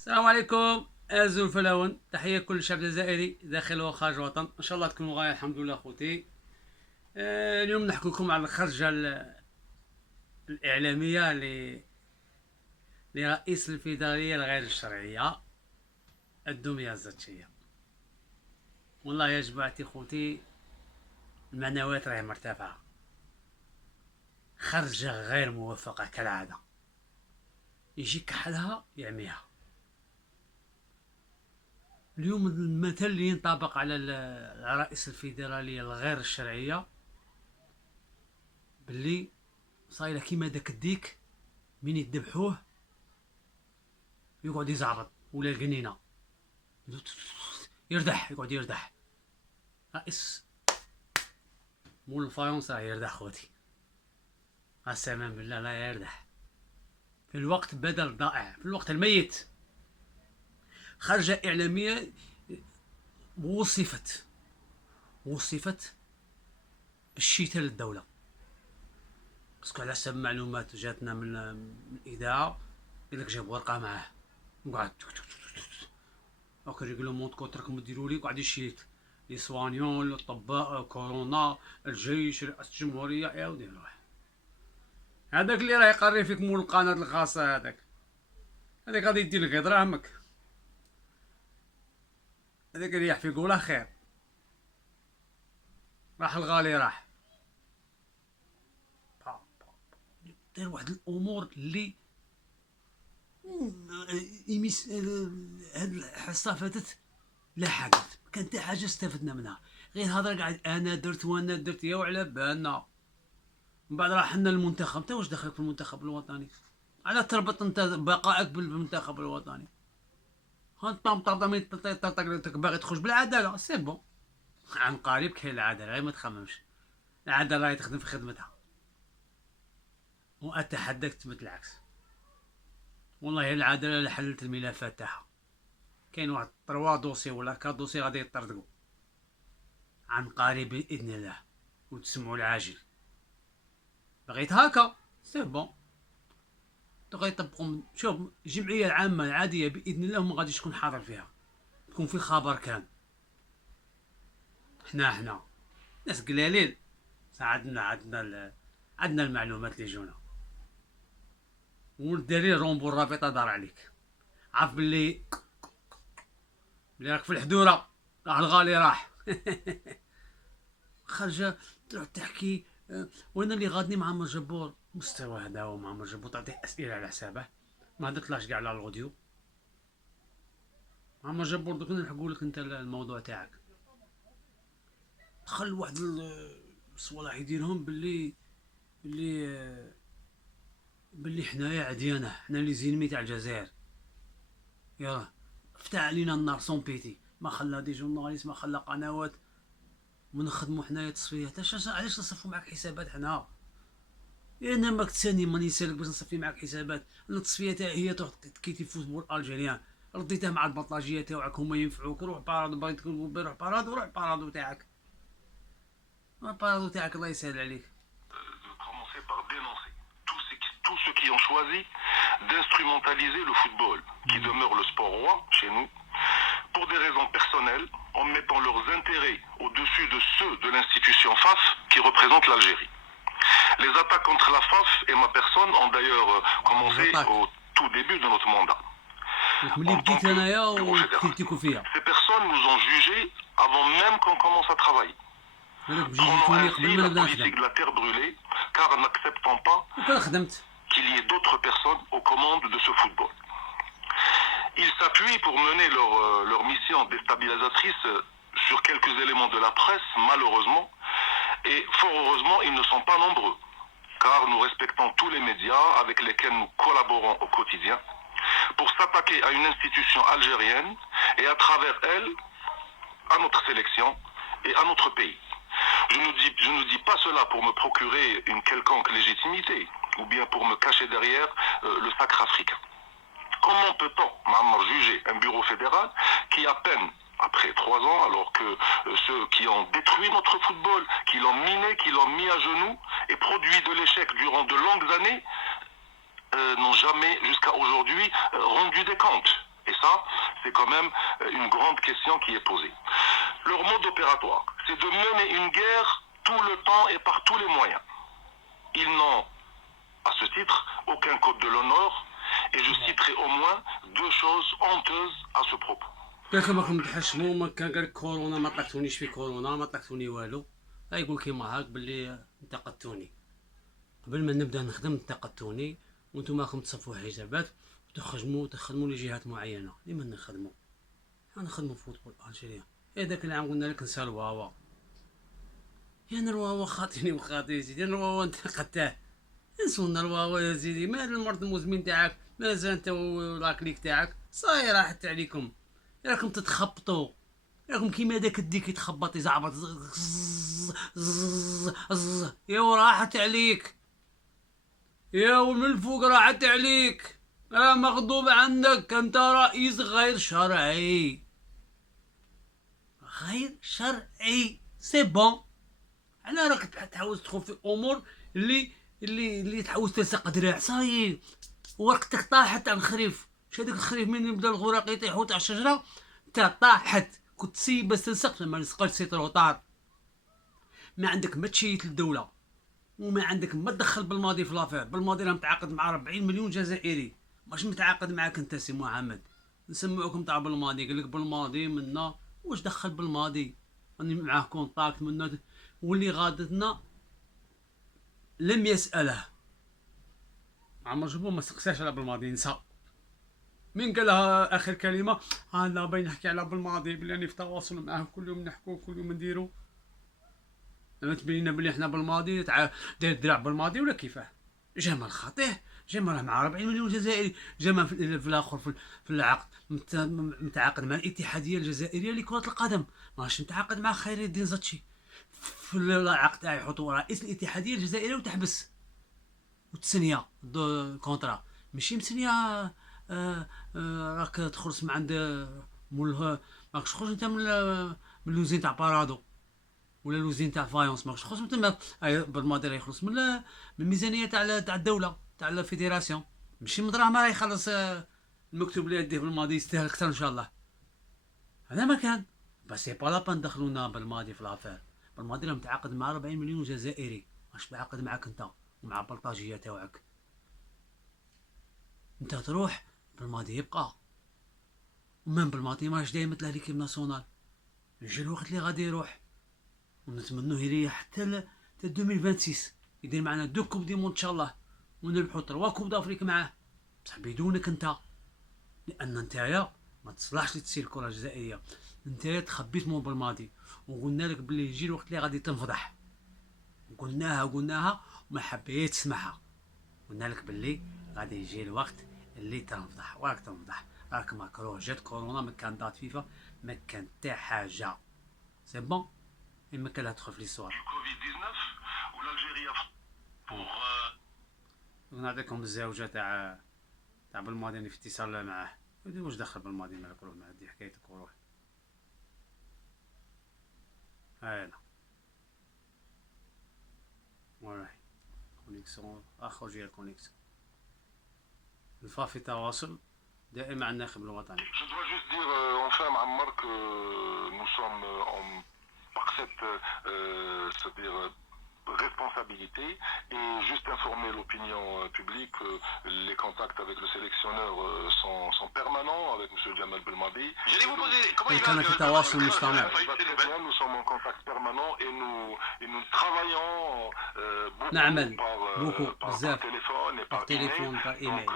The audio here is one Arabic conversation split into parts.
السلام عليكم أعزائي الفلاون، تحية كل الشعب الجزائري داخل وخارج الوطن. ان شاء الله تكونوا غاية الحمد لله خوتي. اليوم نحكي لكم على الخرجة الإعلامية لرئيس الفيدرالية الغير الشرعية الدمية الزاتشية. والله يا جماعتي خوتي، المعنويات راهي مرتفعة. خرجة غير موفقة كالعادة، يجي كحلها يعميها. اليوم المثل اللي ينطبق على الرئيس الفيدرالية الغير الشرعية باللي صايره كيما داك الديك من يذبحوه يقعد يزعرط، ولا القنينه يردح، يقعد يردح. رئيس مول الفايونس راه يردح خوتي، قسما بالله لا يردح. في الوقت بدل ضائع، في الوقت الميت. خرجة إعلامية وصفت بالشتاء للدولة، باسكو على حسب معلومات جاتنا من الإذاعة، قال لك جاب ورقة معاه وقعد هاكا ريغلومون كونتر ديروا لي، وقعد يشيت لي سوانيون، الاطباء، كورونا، الجيش، رئاسة الجمهورية. يا ودي روح، هذاك اللي راه يقري فيك مول القناة الخاصة، هذاك غادي يدي لك دراهمك، هذاك اللي يحفيك ولا خير. راح الغالي راح. دير واحد الامور اللي يمس. هاد الحصه فاتت لا حاجه، كان حتى حاجه استفدنا منها، غير هضره قاعد انا درت وانا درت، يا وعلى بالنا. من بعد راح لنا المنتخب. انت واش دخلك في المنتخب الوطني؟ على تربط انت بقائك بالمنتخب الوطني؟ ها طام طام باغي تخرج بالعداله، سي بون. عن قريب كاين العداله، غير ما تخممش. العداله راهي تخدم في خدمتها، واتحداك تثبت العكس. والله العداله اللي حللت الملفات تاعها، كاين واحد 3 دوسي ولا 4 دوسي غادي يطردقوا عن قريب باذن الله، وتسمعوا العاجل. بغيت هكا سي بون، غيطبقوا. شوف، الجمعيه العامه العاديه باذن الله ما غاديش تكون حاضر فيها، تكون في الخبر كان. حنا ناس قلالين، عندنا المعلومات اللي جونا، والدليل رومبو الرابطه دار عليك. عارف باللي راك في الحدوره، راه الغالي راح. خرجه تروح تحكي. وانا اللي غادني مع عمر جبور مستوى هذا، هو مع عمر جبور تعطيه اسئله على حسابه، ما هدرتلاش كاع على الاوديو. عمر جبور دوك نحكوا لك انت الموضوع تاعك. دخل واحد الصوالح يديرهم باللي حنايا عديانه، حنا لي زينمي تاع الجزائر. يلا فتح علينا النار سون بيتي، ما خلى دي جورناليست، ما خلى قنوات، ونخدموا حنايا تصفيات. علاش نصفوا معك حسابات حنا؟ انا ماك تساني ماني سالك باش نصفي معك حسابات. التصفيه تاعي هي تروح تكيتي فوتبول الجيريان، رديته مع البطاجيه تاعك، هما ينفعوك. روح بارادو، باغي تكون روح بارادو، روح بارادو تاعك، بارادو تاعك الله يسهل عليك. Commencer par dénoncer tous ceux qui ont choisi d'instrumentaliser le football, qui demeure le sport roi chez nous, pour des raisons personnelles, en mettant leurs intérêts au-dessus de ceux de l'institution FAF qui représente l'Algérie. Les attaques contre la FAF et ma personne ont d'ailleurs commencé au tout début de notre mandat. En tant que bureau fédéral. Ces personnes nous ont jugés avant même qu'on commence à travailler. Prenons ainsi la politique de la terre brûlée, car n'acceptons pas qu'il y ait d'autres personnes aux commandes de ce football. Ils s'appuient pour mener leur mission déstabilisatrice sur quelques éléments de la presse, malheureusement, et fort heureusement, ils ne sont pas nombreux, car nous respectons tous les médias avec lesquels nous collaborons au quotidien, pour s'attaquer à une institution algérienne et à travers elle, à notre sélection et à notre pays. Je ne dis pas cela pour me procurer une quelconque légitimité ou bien pour me cacher derrière le sacre africain. Comment peut-on, Mahamar, juger un bureau fédéral qui, à peine après 3 ans, alors que ceux qui ont détruit notre football, qui l'ont miné, qui l'ont mis à genoux et produit de l'échec durant de longues années, n'ont jamais jusqu'à aujourd'hui rendu des comptes. Et ça, c'est quand même une grande question qui est posée. Leur mode opératoire, c'est de mener une guerre tout le temps et par tous les moyens. Ils n'ont, à ce titre, aucun code de l'honneur, et je citerai au moins deux choses honteuses à ce propos. قال لك ما كنضحكش ما كان قال لك كورونا ما طلقتونيش في كورونا ما طلقتوني والو. يقول كيما هاك باللي انتقدتوني قبل ما نبدا نخدم انتقدتوني وانتم راكم تصفوا حسابات وتخدموا لجهات معينه. لما نخدموا فوتبول الجيريا. هذاك العام قلنا لك نسى الواوا. انا الواوا خاطيني وخاطي سيدي. انا الواوا انتقدته. نسونا الواوا يا سيدي. ما هذا المرض المزمن تاعك مازال انت ولاكليك تاعك صاير راحت عليكم. راكم تتخبطوا. راكم كيما داك الديك يتخبط يزعبط يا راحت عليك. يا من الفوق راحت عليك. راه مغضوب عندك. انت رئيس غير شرعي. غير شرعي. سي بون. على راك تحاول تدخل في امور اللي تحاول تلصق دراع. صايي ورقتك طاحت على الخريف. شاديك الخريف من يبدا الغراق يطيحوا تاع الشجره انت طاحت. كنت سيب باش تلصق ما لصقتش سي تروطار. ما عندك ما تشيت للدوله وما عندك ما تدخل بالماضي في لافير. بالماضي راه متعاقد مع 40 مليون جزائري. ماش متعاقد معاك انت سي محمد. نسمعوكم تاع بالماضي. قال لك بالماضي منا واش دخل بالماضي. راني معاه كونتاكت منا واللي غادتنا لم يسأله. عمر جبو ما سقساش على بالماضي نسى. من قالها اخر كلمه انا باين نحكي على بالماضي بلي راني في تواصل معاه كل يوم نحكو كل يوم نديرو. لما تبين بلي حنا بالماضي داير الدراع بالماضي ولا كيفاه. جمال خاطيه. جمال راه مع 40 مليون جزائري. جمال في الاخر في العقد متعاقد مع الاتحاديه الجزائريه لكره القدم. ماش متعاقد مع خير الدين زاتشي. في العقد تاعي يحطوا رئيس الاتحاديه الجزائريه وتحبس وتسنيه كونترا. ماشي مسنيه راك تخلص من عند مول. ماكش تخرج انت من لوزين تاع بارادو ولا لوزين تاع فايونس. ماكش تخلص من تما. بالماضي راه يخلص من الميزانيه تاع الدوله تاع الفيدراسيون. ماشي من دراهم راه يخلص المكتوب اللي يديه بالماضي يستاهل اكثر ان شاء الله. هذا ما كان بس سي با لابان دخلونا بالماضي في لافير. بالماضي راه متعاقد مع 40 مليون جزائري. ماش متعاقد معاك انت ومع البلطاجيه تاعك. انت تروح بالماضي يبقى. ومن بالماضي ماش دايما تلاه ليكيب ناسيونال. يجي الوقت اللي غادي يروح ونتمنوه يريح حتى 2026 يدير معنا 2 كوب دي موند ان شاء الله ونربحوا 3 كوب دافريك معاه بصح بدونك انت. لان نتايا ما تصلحش لتسير الكره الجزائريه. نتايا تخبيت مو بالماضي وقلنا لك بلي يجي الوقت اللي غادي تنفضح. قلناها وما حبيت تسمعها. قلنا لك بلي غادي يجي الوقت اللي تنفضح. وراك تنفضح. راك مكروه. جات كورونا ما كان دات فيفا ما كان حتى حاجه. سي بون. اما كان لها تدخل في ليستوار. كوفيد 19 والجيريا نعطيكم الزوجه تاع بالماضي اللي في اتصال معاه. واش دخل بالماضي مالك روح مع دي حكايتك وروح. هايلا وراي كونيكسيون اخرج الى الكونيكسيون. نفا في تواصل دائم مع الناخب الوطني. Je dois juste dire enfin Ammar que nous sommes en parfaite c'est-à-dire responsabilité et juste informer l'opinion publique que les contacts avec le sélectionneur sont permanents avec M. Jamal Belmadi. J'allais vous poser comment il كان في تواصل مستمر. Nous sommes en contact permanent et nous travaillons نعمل par téléphone et par email. email. Donc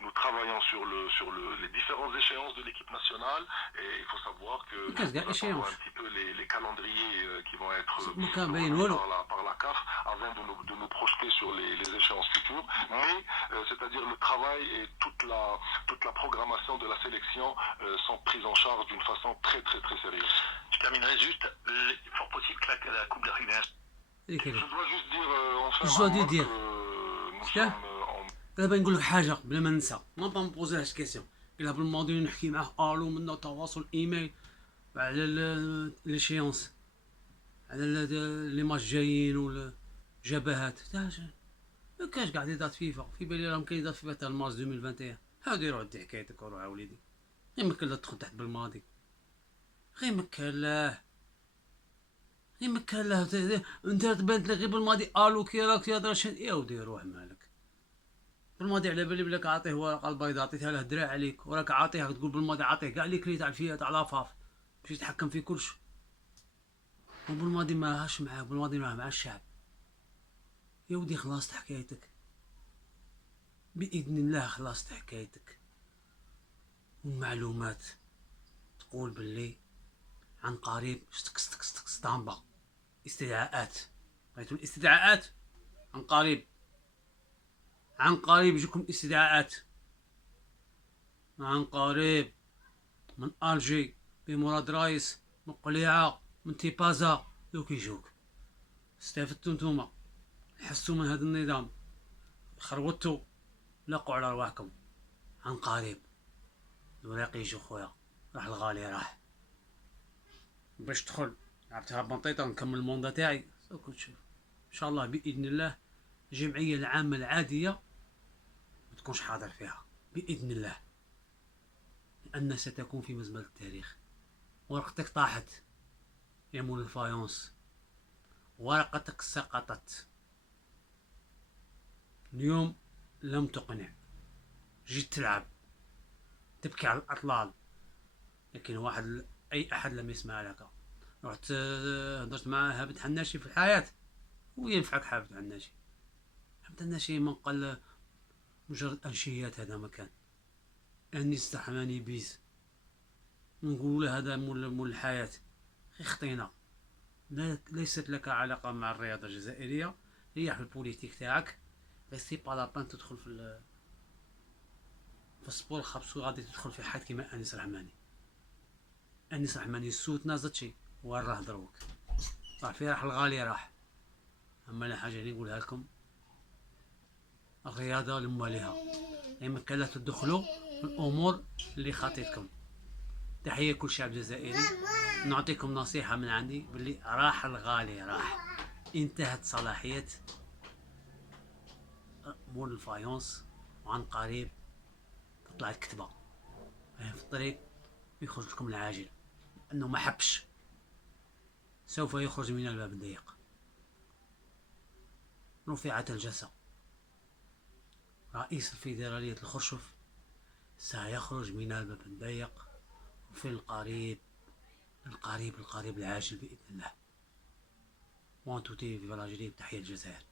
nous travaillons sur les différentes échéances de l'équipe nationale et il faut savoir que nous attendons un petit peu les calendriers qui vont être par la CAF avant de nous projeter sur les échéances futures. Mais c'est-à-dire le travail et toute la programmation de la sélection sont prises en charge d'une façon très très très sérieuse. Je terminerai juste, fort possible que la Coupe d'Afrique des Nations. Je dois juste dire enfin que nous sommes دابا نقول لك حاجه بلا ما ننسى. ما بنبوزيهاش كيسيون. قالها بالماضي نحكي معاه الو منا تواصل ايميل على ليشيونس على لي ماتش جايين ولا جبهات ما كاش كاع دي دات فيفا. في بالي راهم كاين دات فيفا تاع المارس 2021. ها ديروا عندي حكايتك وروح وليدي. غير مكان لا تدخل تحت بالماضي، غير مكان له، غير مكان له. انت تبانت لك غير بالماضي الو كي راك يا درشن يا ودي روح مالك. بالماضي على بالي بلك عاطيه ورقه البيضاء عطيتها له دراع عليك، وراك عاطيها تقول بالماضي عاطيه كاع لي كلي تاع الفيات تاع لافاف باش يتحكم في كلش. وبالماضي ما هاش معاه، بالماضي مع الشعب. يا ودي خلصت حكايتك بإذن الله، خلصت حكايتك. والمعلومات تقول باللي عن قريب اسطنبة استدعاءات، رأيتو الاستدعاءات عن قريب، عن قريب يجيكم استدعاءات عن قريب من ألجي بمراد رايس من قليعة من تيبازا. دوك يجوك استفدتو نتوما، حسوا من هذا النظام، خربطوا، لقوا على رواحكم. عن قريب الوراق يجو خويا، راح الغالي راح باش تدخل لعبتها بنطيطة ونكمل الموندا تاعي. كنت شوف ان شاء الله باذن الله الجمعية العامة العادية ما تكونش حاضر فيها باذن الله، لان ستكون في مزبلة التاريخ. ورقتك طاحت يا مول الفايونس، ورقتك سقطت اليوم، لم تقنع، جيت تلعب تبكي على الأطلال، لكن واحد أي أحد لم يسمع لك. رحت هضرت مع هابط حناشي في الحياة، وينفعك هابط حناشي. هابط حناشي من قال مجرد أنشيات، هذا مكان أني استحماني بيز نقول له هذا مول الحياة. خطينا، ليست لك علاقة مع الرياضة الجزائرية، ريح البوليتيك تاعك. سي با لابان تدخل في السبور خبصو، غادي تدخل في حد كيما انيس رحماني. انيس رحماني السوت نازتشي وين راه دروك، راح فيه راح الغالي راح. اما لا حاجه اللي نقولها لكم، الرياضه لمواليها، اما كان لا تدخلوا في الامور اللي خاطيتكم. تحيه كل شعب جزائري، نعطيكم نصيحه من عندي باللي راح الغالي راح، انتهت صلاحيه مول الفايونس، وعن قريب تطلع الكتبه في الطريق يخرج لكم العاجل، لانه ما حبش سوف يخرج من الباب الضيق. رفعت الجلسة، رئيس الفيدرالية الخرشف سيخرج من الباب الضيق، وفي القريب العاجل بإذن الله. وانتو تي في بلاجري، تحية الجزائر.